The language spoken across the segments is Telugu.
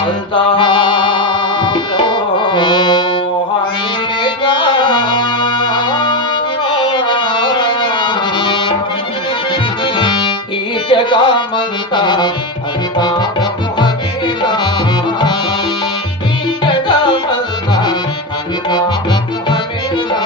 हलता जगा मलता हलता ब्रह्मनेगा जगा मलता हलता ब्रह्मनेगा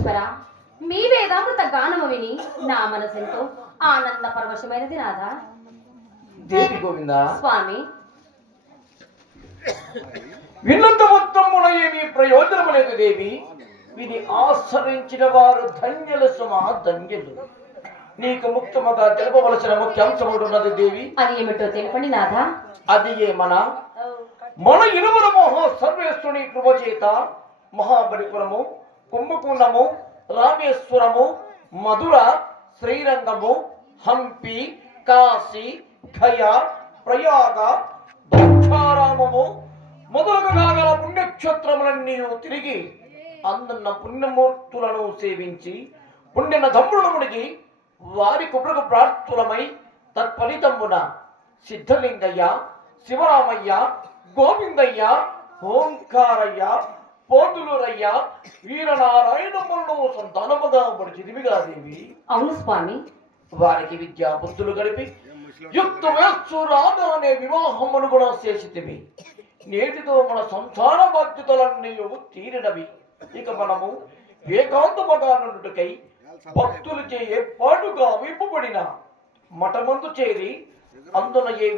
పరమేశ్వర, మీ వేదామృత గానము విని నా మనసెంతో ఆనంద పరవశమైనది నాథా. దేవి గోవింద స్వామి, విన్నంత మొత్తమున ఏమీ ప్రయోజనము లేదు దేవి. ఇది ఆశ్రయించిన వారు ధన్యులు సుమా, ధన్యులు. నీకు ముఖ్యముగా తెలుపవలసిన ముఖ్యాంశముడున్నది దేవి. అది ఏమిటో తెలుపండి నాథా. అది ఏమన మన ఇరువురు మహా సర్వేశ్వరుని కృప చేత మహాబలిపురము, కుంభకోణము, రామేశ్వరము, మధుర, శ్రీరంగము, హంపి, కాశీ, గయా, ప్రయాగ, ద్రాక్షారామము మొదలుగా గల పుణ్యక్షేత్రములన్నీ తిరిగి అందున్న పుణ్యమూర్తులను సేవించి పుణ్యన తమ్ములను ముడిగి వారి కుప్రకు ప్రార్థులమై తత్ఫలితమున సిద్ధలింగయ్య, శివరామయ్య, గోవిందయ్య, ఓంకారయ్య, పోతులూరయ్య, వీరనారాయణములను సంతానముగా పడిచిదివిగా దేవి. అవును స్వామి. వారికి విద్యా బుద్ధులు గడిపి యుక్త వయస్సు రాగానే వివాహమును కూడా చేసితివి. నేటితో మన సంసార బాధ్యతలన్నీ తీరినవి. ఇక మనము ఏకాంతముగా నుండుటకై భక్తులచే ఏర్పాటుగా విప్పబడిన మఠమందు చేరి అందున ఏ